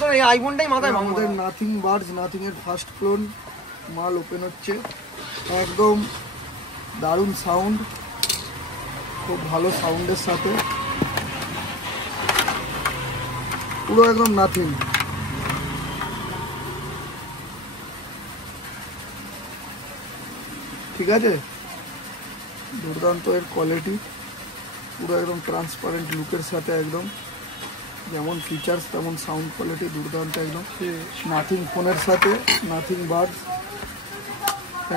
তো এই আইফোনটাই মাথায় আমাদের নাথিং বাডস, নাথিং এর ফার্স্ট ক্লোন মাল ওপেন হচ্ছে। একদম দারুণ সাউন্ড, খুব ভালো সাউন্ডের সাথে, পুরো একদম নাথিং। ঠিক আছে, দুর্দান্ত এর কোয়ালিটি, পুরো একদম ট্রান্সপারেন্ট লুকের সাথে, একদম যেমন ফিচার্স তেমন সাউন্ড কোয়ালিটি দুর্দান্ত একদম। নাথিং ফোনের সাথে নাথিং বাডস,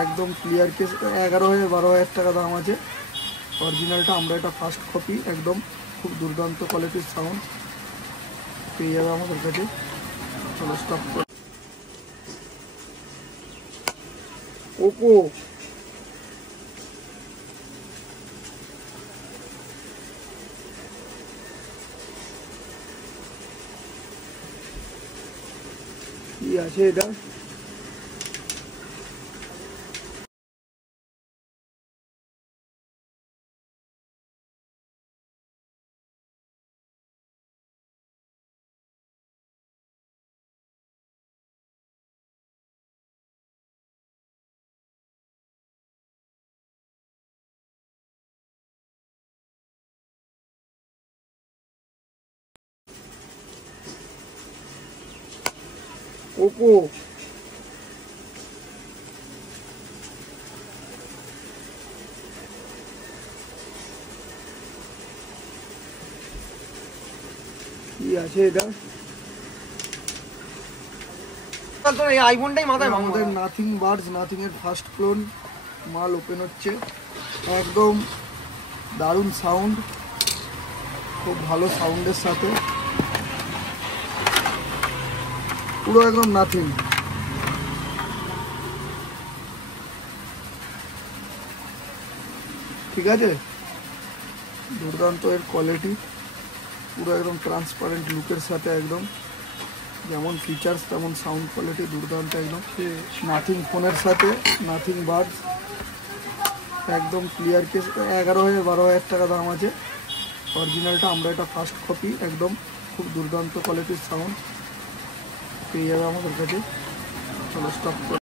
একদম ক্লিয়ার কেস। 11,000-12,000 টাকা দাম আছে অরিজিনালটা। আমরা এটা ফার্স্ট কপি, একদম খুব দুর্দান্ত কোয়ালিটির সাউন্ড পেয়ে যাবে আমাদের কাছে। চলো স্টপ কর। ওপো কি আছে এটা? ওপো কি আছে এটা? তো এই আইফোনটাই মাথায় আমাদের নাথিং বাডস, নাথিং এর ফার্স্ট ক্লোন মাল ওপেন হচ্ছে। একদম দারুণ সাউন্ড, খুব ভালো সাউন্ডের সাথে, পুরো একদম নাথিং। ঠিক আছে, দুর্দান্ত এর কোয়ালিটি, পুরো একদম ট্রান্সপারেন্ট লুকের সাথে, একদম যেমন ফিচার্স তেমন সাউন্ড কোয়ালিটি দুর্দান্ত একদম। নাথিং ফোনের সাথে নাথিং বাডস, একদম ক্লিয়ার কেস। 11,000-12,000 টাকা দাম আছে অরিজিনালটা। আমরা এটা ফার্স্ট কপি, একদম খুব দুর্দান্ত কোয়ালিটির সাউন্ড পেয়ে যাবে আমাদের কাছে। চলো স্টপ।